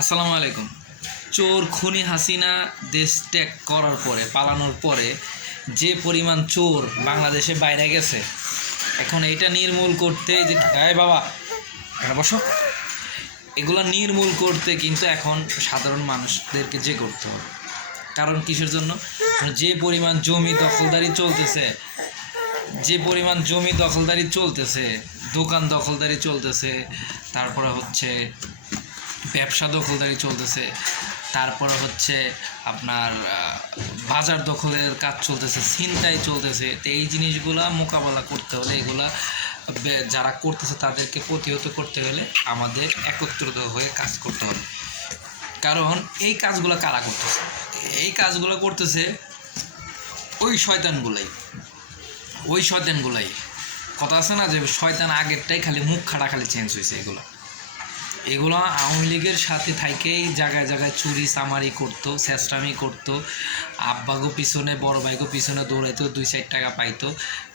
আসসালামু আলাইকুম। চোর খুনি হাসিনা দেশ ত্যাগ করার পরে, পালানোর পরে যে পরিমাণ চোর বাংলাদেশে বাইরে গেছে, এখন এটা নির্মূল করতে যে এই বাবা, এখানে বসো। এগুলো নির্মূল করতে কিন্তু এখন সাধারণ মানুষদেরকে যে করতে হবে। কারণ কিসের জন্য? যে পরিমাণ জমি দখলদারি চলতেছে, যে পরিমাণ জমি দখলদারি চলতেছে, দোকান দখলদারি চলতেছে, তারপরে হচ্ছে ব্যবসা দখলদারি চলতেছে। তারপরে হচ্ছে আপনার বাজার দখলের কাজ চলতেছে, ছিনতাই চলতেছে। তো এই জিনিসগুলা মোকাবেলা করতে হলে, এগুলা যারা করতেছে তাদেরকে প্রতিহত করতে হলে আমাদের একত্রিত হয়ে কাজ করতে হবে। কারণ এই কাজগুলো কারা করতেছে? এই কাজগুলো করতেছে ওই শয়তানগুলাই। ওই শয়তানগুলাই। কথা আছে না যে শয়তান আগেরটাই খালি মুখ খাটা খালি চেঞ্জ হয়েছে এগুলো। এগুলো আওয়ামী লীগের সাথে থাকেই জায়গায় জায়গায় চুরি, চামারি করতো চেষ্টামি করতো। আব্বাগো পিছনে, বড় ভাইগো পিছনে দৌড়াইতো, দুই চার টাকা পাইতো।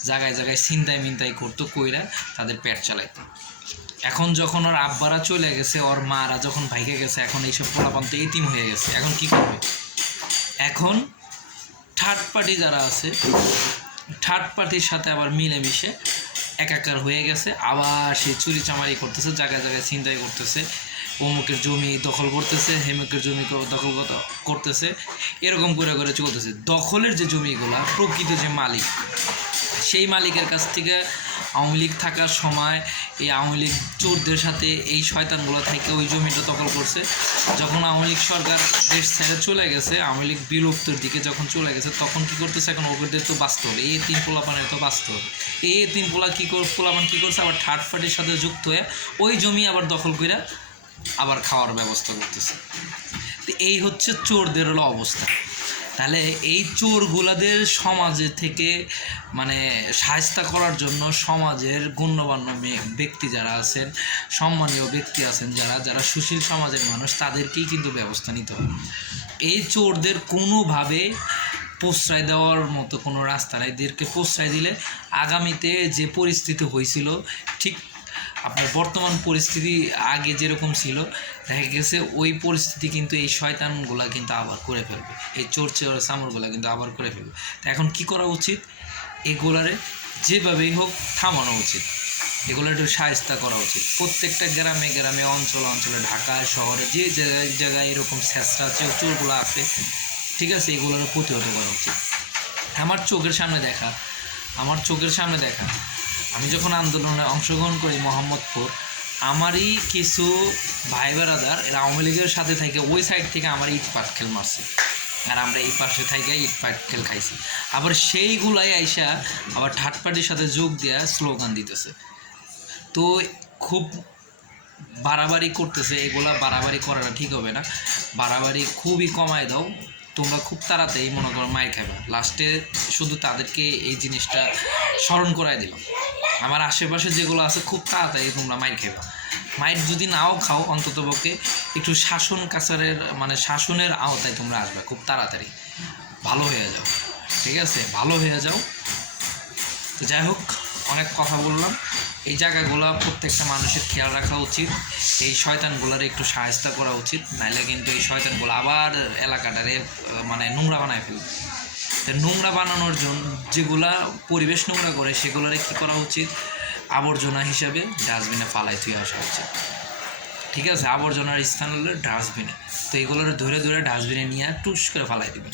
জায়গায় জায়গায় ছিনতাই মিনতাই করতো, কইরা তাদের পেট চালাইতো। এখন যখন ওর আব্বারা চলে গেছে, ওর মারা যখন ভাইকে গেছে, এখন এইসব পোলাপান তো এতিম হয়ে গেছে। এখন কি করবে? এখন থার্ড পার্টি যারা আছে থার্ড পার্টির সাথে আবার মিলেমিশে একাকার হয়ে গেছে, আবার সে চুরি চামারি করতেছে, জায়গায় জায়গায় ছিনতাই করতেছে, অমুকের জমি দখল করতেছে, হেমুকের জমি দখল করতেছে, এরকম করে করে চলতেছে। দখলের যে জমিগুলা, প্রকৃত যে মালিক সেই মালিকের কাছ থেকে আওয়ামী লীগ থাকার সময় এই আওয়ামী লীগ চোরদের সাথে এই শয়তানগুলো থেকে ওই জমিটা দখল করছে। যখন আওয়ামী লীগ সরকার দেশ ছেড়ে চলে গেছে, আওয়ামী লীগ বিলুপ্তর দিকে যখন চলে গেছে, তখন কি করতেছে এখন ওদের তো বাঁচতে হবে এই তিন পোলাপানের তো বাঁচতে হবে এই তিন পোলা কী কর, পোলাপান কী করছে? আবার থার্ড পার্টির সাথে যুক্ত হয়ে ওই জমি আবার দখল করে আবার খাওয়ার ব্যবস্থা করতেছে। তো এই হচ্ছে চোরদের হলো অবস্থা। তাহলে এই চোরগুলাদের সমাজে থেকে মানে সাহায্য করার জন্য সমাজের গণ্যমান্য ব্যক্তি যারা আছেন, সম্মানীয় ব্যক্তি আছেন যারা যারা সুশীল সমাজের মানুষ, তাদেরকেই কিন্তু ব্যবস্থা নিতে হবে। এই চোরদের কোনোভাবে প্রশ্রয় দেওয়ার মতো কোনো রাস্তা নাই। এদেরকে প্রশ্রয় দিলে আগামীতে যে পরিস্থিতি হয়েছিল ঠিক আপনার বর্তমান পরিস্থিতি আগে যেরকম ছিল, দেখা গেছে ওই পরিস্থিতি কিন্তু এই শয়তানগুলা কিন্তু আবার করে ফেলবে। এই চোর চোর সামরগুলা কিন্তু আবার করে ফেলবে। তো এখন কি করা উচিত? এগুলারে যেভাবেই হোক থামানো উচিত। এগুলো একটু সায়স্তা করা উচিত। প্রত্যেকটা গ্রামে গ্রামে, অঞ্চল অঞ্চলে, ঢাকা, শহরে, যে জায়গায় জায়গায় এরকম ছেঁচড়া চোর চোরগুলো আছে, ঠিক আছে, এগুলোর প্রতিহত করা উচিত। আমার চোখের সামনে দেখা, আমার চোখের সামনে দেখা আমি যখন আন্দোলনে অংশগ্রহণ করি মোহাম্মদপুর, আমারই কিছু ভাই বেড়াদার এরা আওয়ামী লীগের সাথে থেকে, ওই সাইড থেকে আমার ইট পাটকেল মারছে। আর আমরা এই পাশে থেকে ইট পাটকেল খাইছি। আবার সেইগুলাই আইসা আবার থার্ড পার্টির সাথে যোগ দেওয়া স্লোগান দিতেছে। তো খুব বাড়াবাড়ি করতেছে, এগুলা বাড়াবাড়ি করাটা ঠিক হবে না। বাড়াবাড়ি খুবই কমায় দাও, তোমরা খুব তাড়াতাড়ি মনে করো মায়ের খাবে লাস্টে শুধু তাদেরকে এই জিনিসটা স্মরণ করায় দিলাম। আমার আশেপাশে যেগুলো আছে খুব তাড়াতাড়ি তোমরা মায়ের খাবে মায়ের যদি নাও খাও অন্ততপক্ষে একটু শাসন কাছারের মানে শাসনের আওতায় তোমরা আসবে, খুব তাড়াতাড়ি। ভালো হয়ে যাও, ঠিক আছে? ভালো হয়ে যাও। তো যাই হোক, অনেক কথা বললাম। এই জায়গাগুলো প্রত্যেকটা মানুষের খেয়াল রাখা উচিত। এই শয়তানগুলোর একটু সাহায্য করা উচিত। নাইলে কিন্তু এই শয়তানগুলো আবার এলাকাটারে মানে নোংরা বানায় ফেলবে। নোংরা বানানোর জন্য যেগুলা পরিবেশ নোংরা করে, সেগুলোরে কী করা উচিত? আবর্জনা হিসাবে ডাস্টবিনে ফালাই থুয়ে আসা উচিত। ঠিক আছে? আবর্জনার স্থান হলো ডাস্টবিনে। তো এগুলোর ধরে ধরে ডাস্টবিনে নিয়ে টুস করে ফালাই দিবি